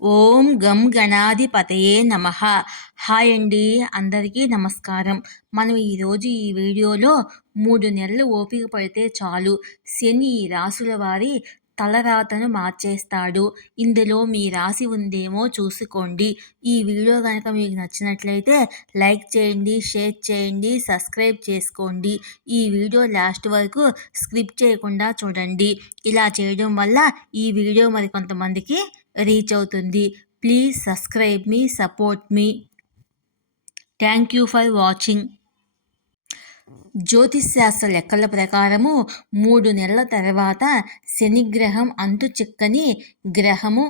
ఓం గం గణాధిపతయే నమ. హాయ్ అండి అందరికీ నమస్కారం. మనం ఈరోజు ఈ వీడియోలో మూడు నెలలు ఓపిక పడితే చాలు. శని రాసుల వారి తలరాతను మార్చేస్తాడు. ఇందులో మీ రాశి ఉందేమో చూసుకోండి. ఈ వీడియో కనుక మీకు నచ్చినట్లయితే లైక్ చేయండి షేర్ చేయండి సబ్స్క్రైబ్ చేసుకోండి. ఈ వీడియో లాస్ట్ వరకు స్క్రిప్ట్ చేయకుండా చూడండి. ఇలా చేయడం వల్ల ఈ వీడియో మరి కొంతమందికి రీచ్ అవుతుంది. ప్లీజ్ సబ్స్క్రైబ్ మీ సపోర్ట్ మీ థ్యాంక్ యూ ఫర్ వాచింగ్ జ్యోతిశాస్త్ర లెక్కల ప్రకారము మూడు నెలల తర్వాత శనిగ్రహం అంతు చిక్కని గ్రహము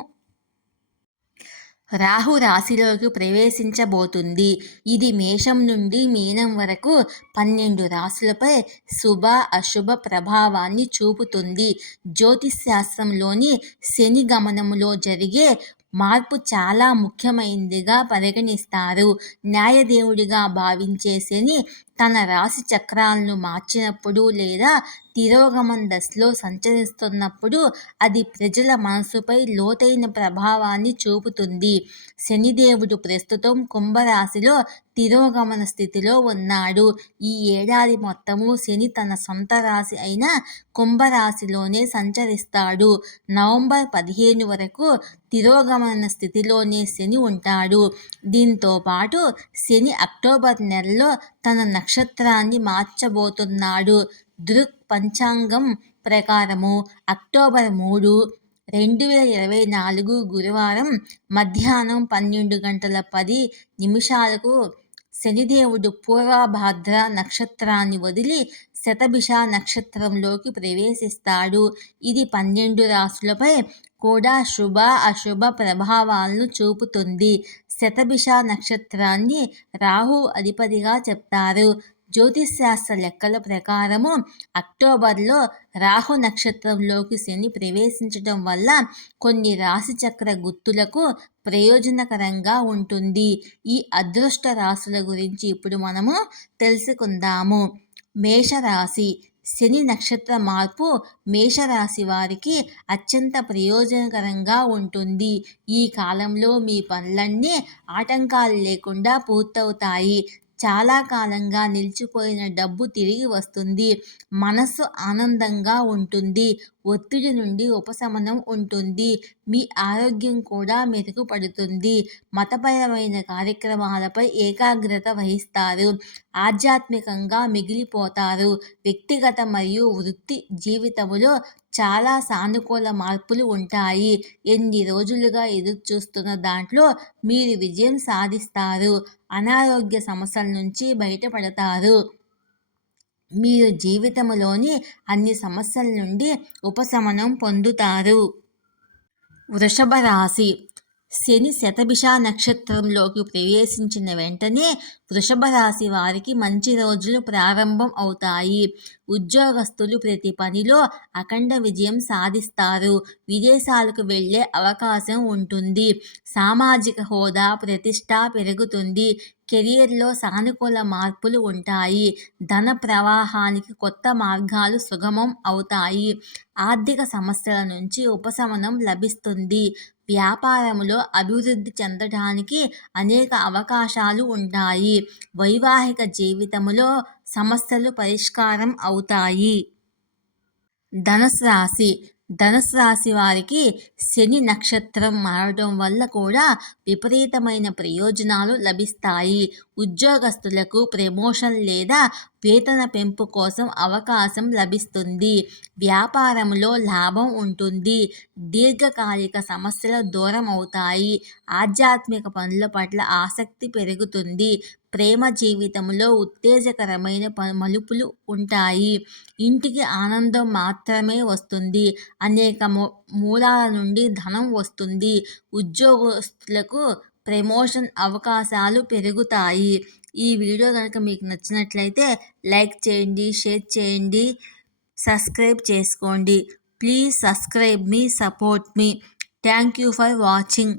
రాహు రాశిలోకి ప్రవేశించబోతుంది. ఇది మేషం నుండి మీనం వరకు పన్నెండు రాశులపై శుభ అశుభ ప్రభావాన్ని చూపుతుంది. జ్యోతిశాస్త్రంలోని శని గమనములో జరిగే మార్పు చాలా ముఖ్యమైనదిగా పరిగణిస్తారు. న్యాయదేవుడిగా భావించే శని తన రాశి చక్రాలను మార్చినప్పుడు లేదా తిరోగమన దశలో సంచరిస్తున్నప్పుడు అది ప్రజల మనసుపై లోతైన ప్రభావాన్ని చూపుతుంది. శనిదేవుడు ప్రస్తుతం కుంభరాశిలో తిరోగమన స్థితిలో ఉన్నాడు. ఈ ఏడాది మొత్తము శని తన సొంత రాశి అయిన కుంభరాశిలోనే సంచరిస్తాడు. నవంబర్ పదిహేను వరకు తిరోగమన స్థితిలోనే శని ఉంటాడు. దీంతో పాటు శని అక్టోబర్ నెలలో తన నక్షత్రాన్ని మార్చబోతున్నాడు. దృక్ పంచాంగం ప్రకారము అక్టోబర్ మూడు రెండు వేల ఇరవై నాలుగు గురువారం మధ్యాహ్నం పన్నెండు గంటల పది నిమిషాలకు శనిదేవుడు పూర్వభాద్ర నక్షత్రాన్ని వదిలి శతభిష నక్షత్రంలోకి ప్రవేశిస్తాడు. ఇది పన్నెండు రాశులపై కూడా శుభ అశుభ ప్రభావాలను చూపుతుంది. శతభిష నక్షత్రాన్ని రాహు అధిపతిగా చెప్తారు. జ్యోతిశాస్త్ర లెక్కల ప్రకారము అక్టోబర్లో రాహు నక్షత్రంలోకి శని ప్రవేశించడం వల్ల కొన్ని రాశిచక్ర గుర్తులకు ప్రయోజనకరంగా ఉంటుంది. ఈ అదృష్ట రాశుల గురించి ఇప్పుడు మనము తెలుసుకుందాము. మేషరాశి శని నక్షత్ర మార్పు మేషరాశి వారికి అత్యంత ప్రయోజనకరంగా ఉంటుంది. ఈ కాలంలో మీ పనులన్నీ ఆటంకాలు లేకుండా పూర్తవుతాయి. చాలా కాలంగా నిలిచిపోయిన డబ్బు తిరిగి వస్తుంది. మనస్సు ఆనందంగా ఉంటుంది. ఒత్తిడి నుండి ఉపశమనం ఉంటుంది. మీ ఆరోగ్యం కూడా మెరుగుపడుతుంది. మతపరమైన కార్యక్రమాలపై ఏకాగ్రత వహిస్తారు. ఆధ్యాత్మికంగా మిగిలిపోతారు. వ్యక్తిగత మరియు వృత్తి జీవితంలో చాలా సానుకూల మార్పులు ఉంటాయి. ఎన్ని రోజులుగా ఎదురు చూస్తున్న దాంట్లో మీరు విజయం సాధిస్తారు. అనారోగ్య సమస్యల నుంచి బయటపడతారు. మీరు జీవితంలోని అన్ని సమస్యల నుండి ఉపశమనం పొందుతారు. వృషభ రాశి శని శతభిష నక్షత్రంలోకి ప్రవేశించిన వెంటనే వృషభ రాశి వారికి మంచి రోజులు ప్రారంభం అవుతాయి. ఉద్యోగస్తులు ప్రతి పనిలో అఖండ విజయం సాధిస్తారు. విదేశాలకు వెళ్ళే అవకాశం ఉంటుంది. సామాజిక హోదా ప్రతిష్ట పెరుగుతుంది. కెరియర్లో సానుకూల మార్పులు ఉంటాయి. ధన ప్రవాహానికి కొత్త మార్గాలు సుగమం అవుతాయి. ఆర్థిక సమస్యల నుంచి ఉపశమనం లభిస్తుంది. వ్యాపారంలో అభివృద్ధి చెందడానికి అనేక అవకాశాలు ఉంటాయి. వైవాహిక జీవితంలో సమస్యలు పరిష్కారం అవుతాయి. ధనుసు రాశి ధనుసు రాశి వారికి శని నక్షత్రం మారడం వల్ల కూడా విపరీతమైన ప్రయోజనాలు లభిస్తాయి. ఉద్యోగస్తులకు ప్రమోషన్ లేదా వేతన పెంపు కోసం అవకాశం లభిస్తుంది. వ్యాపారంలో లాభం ఉంటుంది. దీర్ఘకాలిక సమస్యలు దూరం అవుతాయి ఆధ్యాత్మిక పనుల పట్ల ఆసక్తి పెరుగుతుంది. ప్రేమ జీవితంలో ఉత్తేజకరమైన మలుపులు ఉంటాయి. ఇంటికి ఆనందం మాత్రమే వస్తుంది. అనేక మూలాల నుండి ధనం వస్తుంది. ఉద్యోగస్తులకు ప్రమోషన్ అవకాశాలు పెరుగుతాయి. ఈ వీడియో కనుక మీకు నచ్చినట్లయితే లైక్ చేయండి షేర్ చేయండి సబ్స్క్రైబ్ చేసుకోండి. ప్లీజ్ సబ్స్క్రైబ్ మీ support me. Thank you for watching.